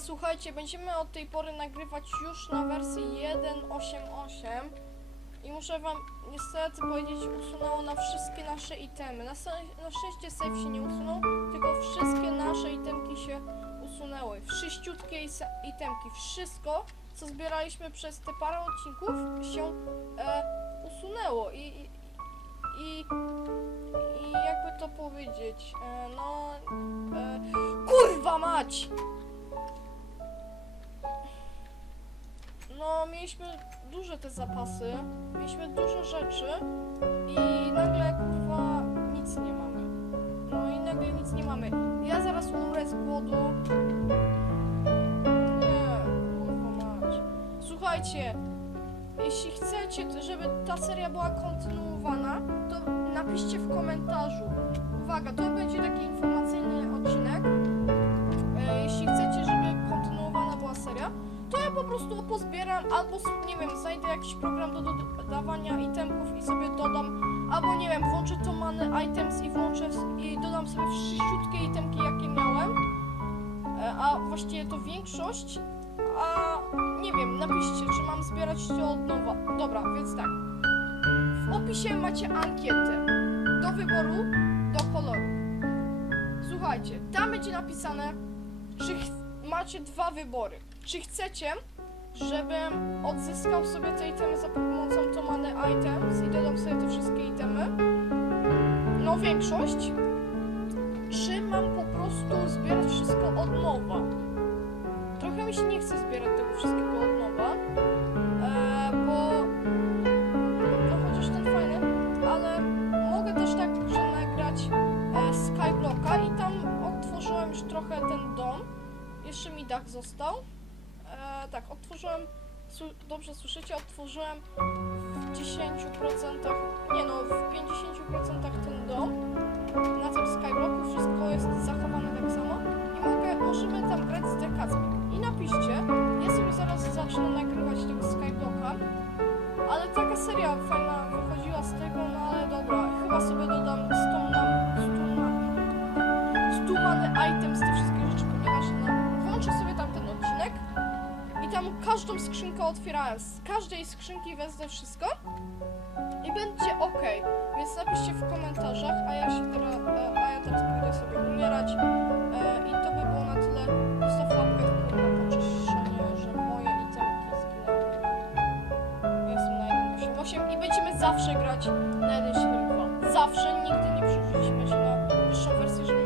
słuchajcie, będziemy od tej pory nagrywać już na wersji 1.8.8 i muszę wam niestety powiedzieć, usunęło na wszystkie nasze itemy. Na, na szczęście save się nie usunął, tylko wszystkie nasze itemki się usunęły. Wszyściutkie itemki, wszystko, co zbieraliśmy przez te parę odcinków się e, usunęło i, i, i, i jakby to powiedzieć, e, no... E, kurwa mać! Mieliśmy duże te zapasy, mieliśmy dużo rzeczy i nagle kurwa nic nie mamy. No i nagle nic nie mamy. Ja zaraz umrę z głodu. Nie, kurwa mać. Słuchajcie, jeśli chcecie, żeby ta seria była kontynuowana, to napiszcie w komentarzu. Uwaga, to będzie taki informacyjny odcinek. To ja po prostu pozbieram albo, nie wiem, znajdę jakiś program do dodawania itemków i sobie dodam, albo nie wiem, włączę to many items i włączę i dodam sobie wszyściutkie itemki, jakie miałem, e, a właściwie to większość, a nie wiem, napiszcie, czy mam zbierać to od nowa. Dobra, więc tak. W opisie macie ankietę do wyboru, do koloru. Słuchajcie, tam będzie napisane, czy macie dwa wybory. Czy chcecie, żebym odzyskał sobie te itemy za pomocą Tomany Items i dodam sobie te wszystkie itemy? No większość. Czy mam po prostu zbierać wszystko od nowa? Trochę mi się nie chce zbierać tego wszystkiego od nowa, e, bo no chociaż ten fajny, ale mogę też tak, że nagrać e, Skyblocka i tam otworzyłem już trochę ten dom. Jeszcze mi dach został. E, tak, otworzyłem, su- dobrze słyszycie, otworzyłem w 10%, nie no, w 50% ten dom. Na tym Skyblocku wszystko jest zachowane tak samo. I mogę, możemy tam grać z dekacmi. I napiszcie, ja sobie zaraz zacznę nagrywać tego Skyblocka. Ale taka seria fajna wychodziła z tego, no każdą skrzynkę otwierałem. Z każdej skrzynki wezmę wszystko i będzie ok. Więc napiszcie w komentarzach, a ja się teraz, e, a ja teraz pójdę sobie umierać e, i to by było na tyle. Zostaw łapkę w na poczyszczenie, że moje itemki zginęły. Jestem na 1.8.8 i będziemy zawsze grać na 1.7.2. Zawsze, nigdy nie przerzucimy się na wyższą wersję, żeby